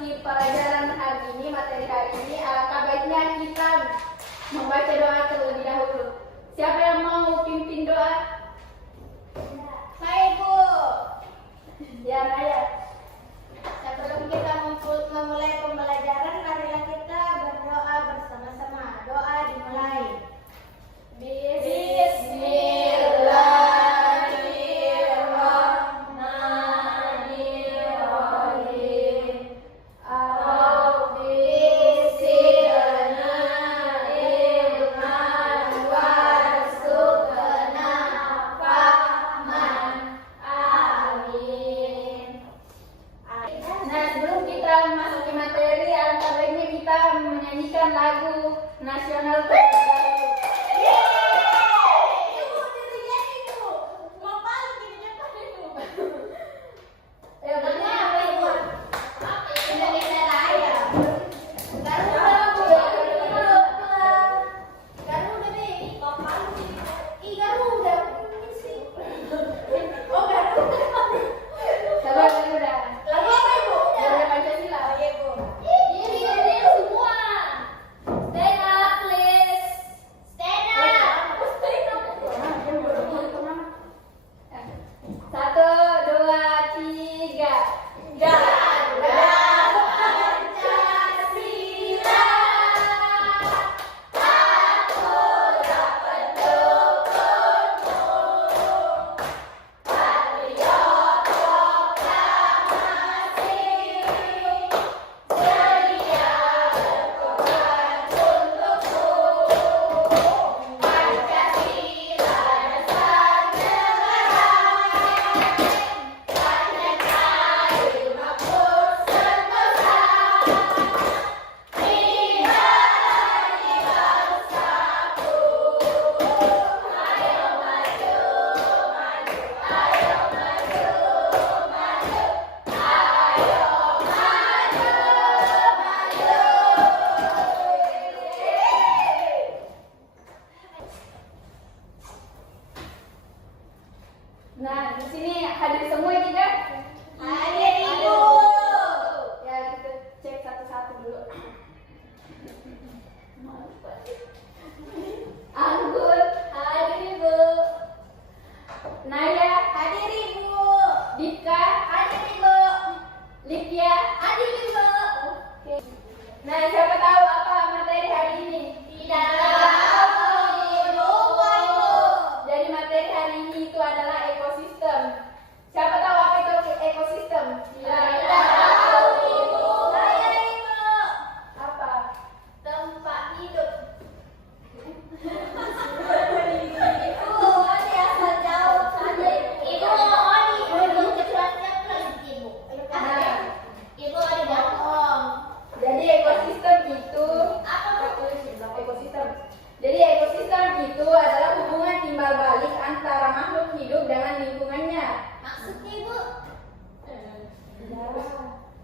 memasuki pelajaran hari ini, materi hari ini, alangkah baiknya kita membaca doa terlebih dahulu. Siapa yang mau pimpin doa? Saya Bu. Ya, Naya. Sebelum kita memulai pembelajaran, marilah kita berdoa bersama-sama. Doa dimulai. Bismillahirrahmanirrahim. Rabbi zidna ilman warzuqna fahman. Amin. Nah, sebelum kita memasuki materi, alangkah baiknya kita menyanyikan lagu nasional terlebih dahulu. Ya, berarti apa itu? Indonesia Raya. Garuda deh. Garuda. Oh, Garuda. Coba udah. Lagu apa Ibu? Garuda Pancasila. Oke Bu. Diri semua. Stand up please. Stand up. Satu, dua, tiga. Garuda Pancasila. Aku dapat dukungmu. Patriot proklamasi. Ceria berkorban untukmu. Pancasila dasar negara. Pancasila makmur sentosa. Pribadi bangsaku. Ayo maju, maju, ayo maju, maju. Ayo maju, maju. Nah, di sini hadir semua tidak? Hadir Ibu. Ya, kita cek satu-satu dulu. Anggun, Hadir Ibu. Naya, Hadir Ibu. Dika, Hadir Ibu. Livia. Hadir Ibu. Oke. Nah, siapa tahu apa materi hari ini? Tidak tahu Ibu. Jadi materi hari ini itu adalah ekosistem. Siapa tahu apa itu ekosistem? Tidak tahu Ibu. Saya Ibu. Apa? Tempat hidup. Ibu, masih asal jauh saja. Ibu, Ibu cepat-cepat Ibu. Nah, Ibu ada bohong. jadi ekosistem itu Apa Bu? ekosistem. Jadi ekosistem itu adalah hubungan timbal balik antara makhluk hidup dengan lingkungannya. Maksudnya Ibu?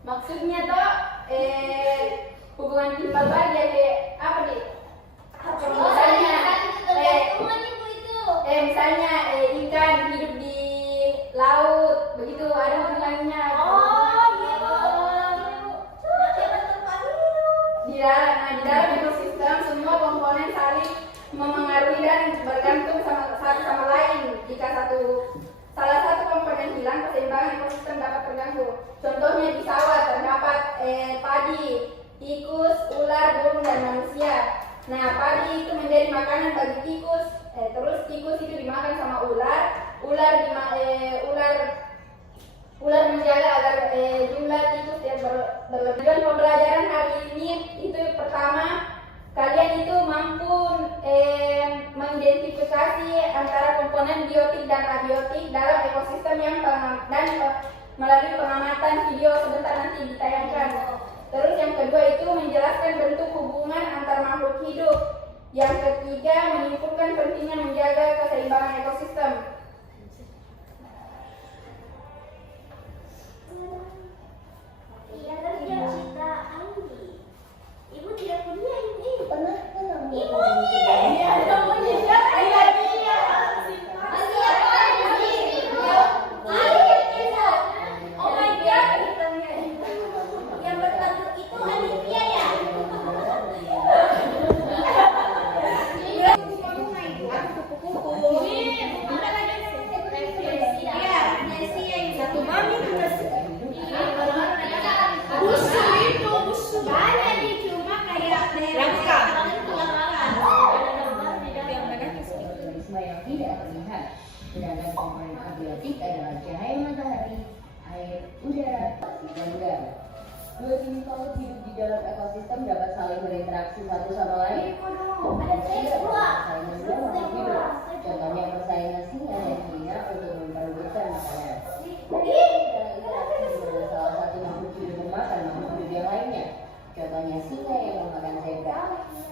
Maksudnya toh hubungan timbal balik ya kayak apa nih? Misalnya Ketergantungan Ibu itu. misalnya ikan hidup di laut, begitu ada hubungannya. Oh, iya Bu. Masih ada tempat hidup. Di dalam ekosistem semua komponen saling memengaruhi dan bergantung satu sama lain. Jika salah satu komponen hilang, keseimbangan ekosistem dapat terganggu. Contohnya di sawah terdapat padi, tikus, ular, burung dan manusia. Nah, padi itu menjadi makanan bagi tikus. Terus tikus itu dimakan sama ular. Ular menjaga agar jumlah tikus yang berlebih. Dan pembelajaran hari ini itu pertama, kalian itu mampu mengidentifikasi antara komponen biotik dan abiotik dalam ekosistem melalui pengamatan video sebentar nanti ditayangkan. Terus yang kedua itu menjelaskan bentuk hubungan antar makhluk hidup. Yang ketiga menyimpulkan pentingnya menjaga keseimbangan ekosistem. Iya, kita Andi. Ibu tidak punya ini. Pernah? Ibu ini. Iya, kamu juga. Iya, iya. Masih apa ini? Ayo kita. Oh my God. Yang pertama komponen abiotik adalah cahaya matahari, air, udara, dan udara. Dua jenis makhluk hidup di dalam ekosistem dapat saling berinteraksi satu sama lain. Ada seks dua. Persaingan dua makhluk hidup. Contohnya persaingan singa dan hina untuk memperebutkan makanan. Salah satu makhluk hidup memakan makhluk hidup yang lainnya. Contohnya singa yang memakan zebra.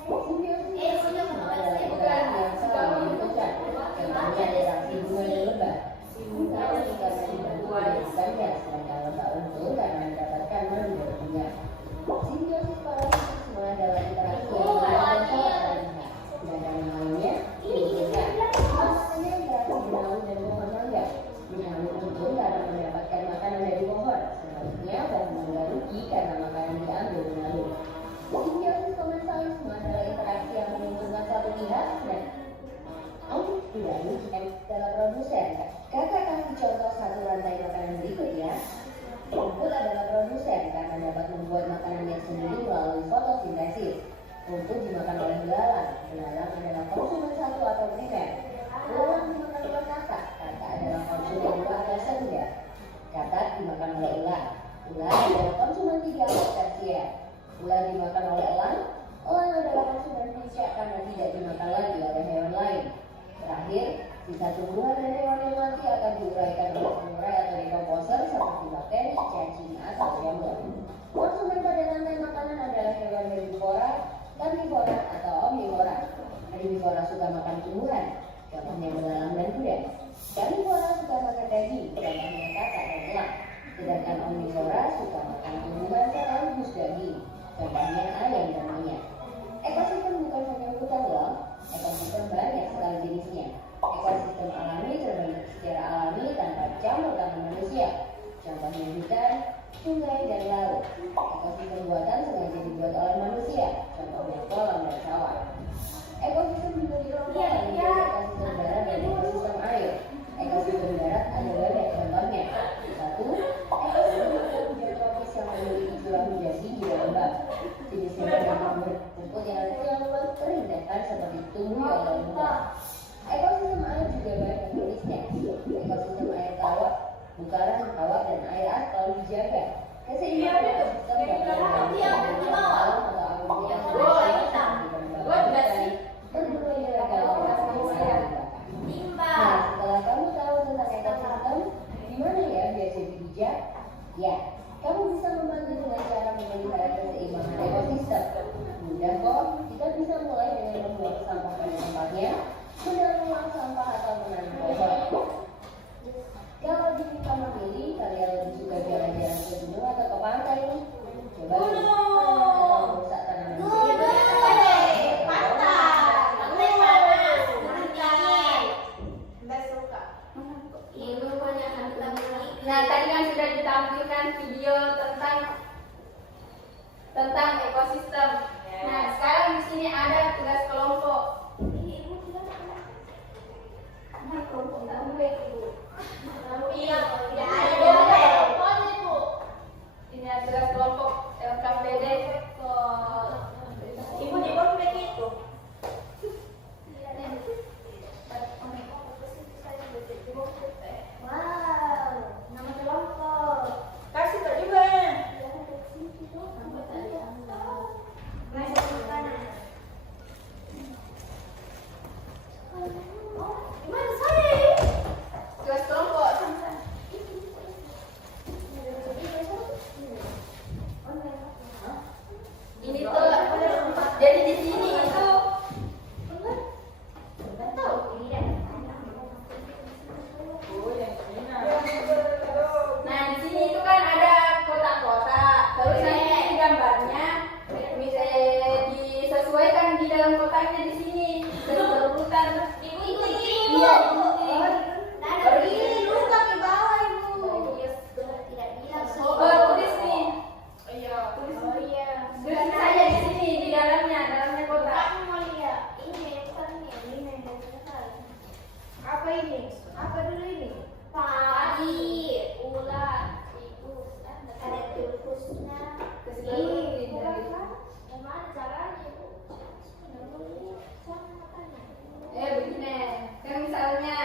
Simbiosis adalah interaksi yang saling membutuhkan. Contohnya interaksi bunga dan lebah. Bunga karena dibantu menjadikannya, sedangkan lebah untung karena mendapatkan madu dari bunga. Simbiosis parasitik semua adalah interaksi yang saling terlihat. Sedangkan yang lainnya diuntungkan. Contohnya interaksi benalu dan pohon mangga. Benalu untung karena mendapatkan makanan dari pohon. Sebaliknya pohon mangga rugi karena makanan diambil benalu. Simbiosis komensal semua adalah interaksi yang menguntungkan satu pihak. Tidak rugikan dalam produsen. Kakak kasih contoh satu rantai makanan berikut ya. Rumput adalah produsen karena dapat membuat makanannya sendiri melalui fotosintesis. Rumput dimakan oleh belalang. Belalang adalah konsumen satu atau primer. Belalang dimakan oleh katak. Katak adalah konsumen dua atau sekunder. Katak dimakan oleh ular. Ular adalah konsumen tiga atau tersier. Ular dimakan oleh elang. Elang adalah konsumen puncak karena tidak dimakan lagi oleh hewan lain. Terakhir, sisa tumbuhan dan hewan yang mati akan diuraikan oleh pengurai atau dekomposer seperti bakteri, cacing, atau jamur. Konsumen pada rantai makanan adalah hewan herbivora, karnivora, atau omnivora. Herbivora suka makan tumbuhan, contohnya belalang dan kuda. Karnivora suka makan daging, contohnya katak dan elang. Sedangkan omnivora suka makan tumbuhan sekaligus daging, contohnya ayam dan monyet. Ekosistem bukan hanya hutan loh. Ekosistem banyak sekali jenisnya. Ekosistem alami terbentuk secara alami tanpa campur tangan manusia. Contohnya hutan, sungai, dan laut. Ekosistem buatan sengaja dibuat oleh manusia. Contohnya kolam dan sawah. Ekosistem juga dikelompokkan menjadi ekosistem darat dan ekosistem air. Ekosistem darat ada banyak contohnya. Satu, ekosistem hujan tropis yang memiliki curah hujan tinggi dan lembab. Jenisnya beragam rumput yang selalu kering dan seperti tumbuh oleh hutan. Ekosistem air juga banyak jenisnya. Ekosistem air tawar, bukaran, kawah, dan air aspal dijaga. Keseimbangan ekosistem dapat alam atau berbagai ragam Nah, setelah kamu tahu tentang ekosistem, gimana ya biar jadi bijak? Ya, kamu bisa membantu dengan cara memelihara keseimbangan ekosistem. Mudah kok, kita bisa mulai dengan membuang sampah pada tempatnya, mendaur sampah atau menanam pohon. Kalau diminta memilih, kalian lebih suka jalan-jalan ke gunung atau ke pantai nih? Coba merusak tanaman Nah, tadi kan sudah ditampilkan video tentang ekosistem. Nah, sekarang di sini ada tugas kelompok. Kelompok Iya, tidak ada. Ini ada tugas kelompok LKPD. Ibu di bawah begitu. Wow, nama kelompok. Kasih tak juga ya? Gimana saya? Tugas kelompok. Ini tuh jadi di sini itu nah di sini itu kan ada kotak-kotak, terus nanti di gambarnya disesuaikan di dalam kotaknya di sini berurutan. Ibu. Iya, ikuti. Baru ini lu kaki bawah ibu. Tidak bilang. Tulis nih. Iya. Tulis saja di sini di dalamnya kotak. Aku mau lihat. Ini bukan ini. Apa ini? Apa dulu ini? Padi, ular, tikus, ada tikusnya. Ini bukan kan? Gimana caranya ibu? Begini. Kan misalnya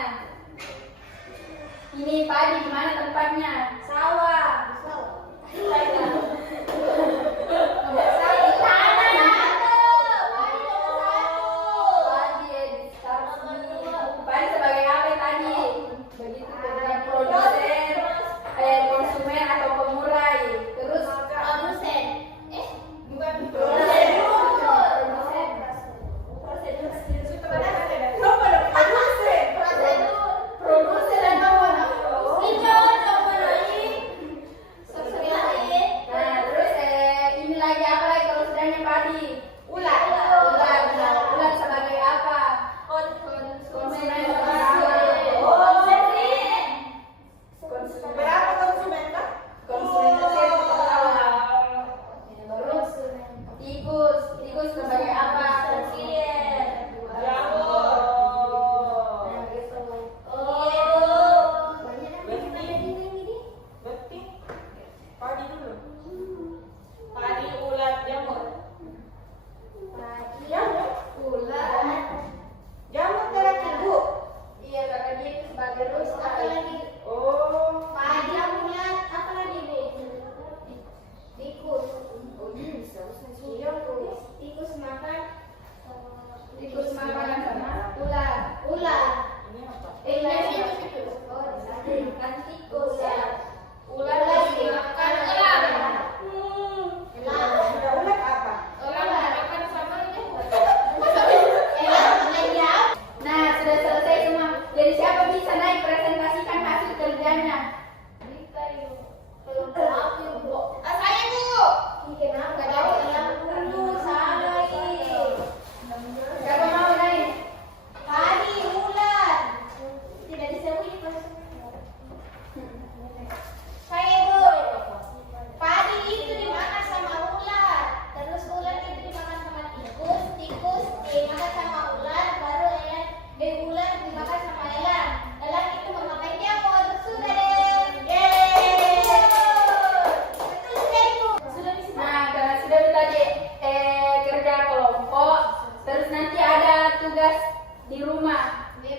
di rumah. Iya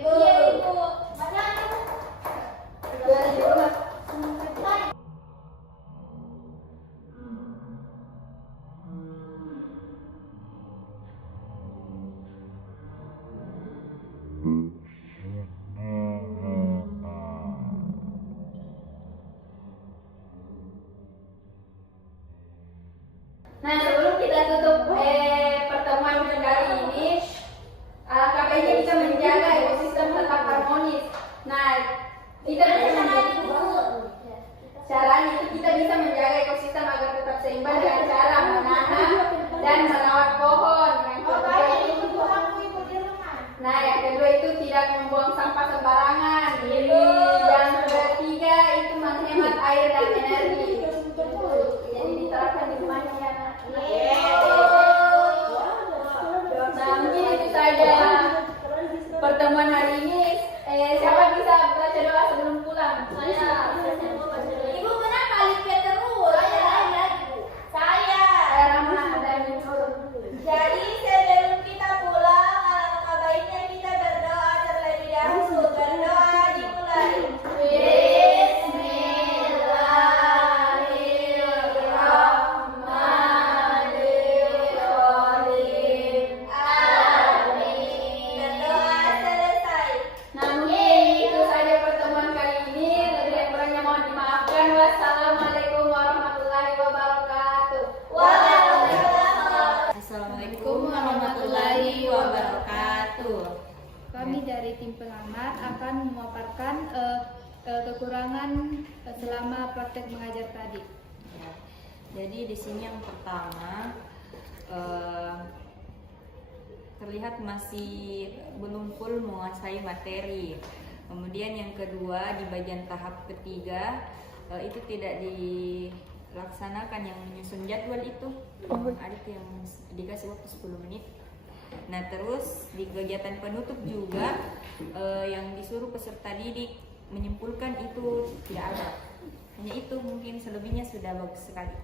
ibu. Mana? Jualan di rumah. Nah, sebelum kita tutup pertemuan kali ini, alangkah baiknya kita menjaga ekosistem tetap harmonis. Nah, kita bisa caranya itu kita bisa menjaga ekosistem agar tetap seimbang dengan cara menanam dan merawat pohon. Yang kedua itu tidak membuang sampah sembarangan. Yang ketiga itu menghemat air dan energi. Jadi diterapkan di rumahnya ya. Nah, mungkin itu saja pertemuan hari ini. Siapa bisa baca doa sebelum pulang? Saya. Ibu kenapa lihat terus? Saya. Rama dan Ibu. Jadi sebelum kita pulang, alangkah baiknya kita berdoa terlebih dahulu. Berdoa dimulai. Bismillahirrahmanirrahim. Amin. Berdoa selesai. Nah, mungkin itu saja pertemuan kali ini. Lebih yang kurangnya mohon dimaafkan. Wassalamualaikum warahmatullahi wabarakatuh. Assalamualaikum warahmatullahi wabarakatuh. Kami dari tim pengamat akan memaparkan kekurangan selama praktek mengajar tadi. Ya, jadi di sini yang pertama terlihat masih belum full menguasai materi. Kemudian yang kedua di bagian tahap ketiga itu tidak dilaksanakan yang menyusun jadwal itu. Ada yang dikasih waktu 10 menit. Nah terus di kegiatan penutup juga yang disuruh peserta didik menyimpulkan itu tidak ada. Hanya itu, mungkin selebihnya sudah bagus sekali.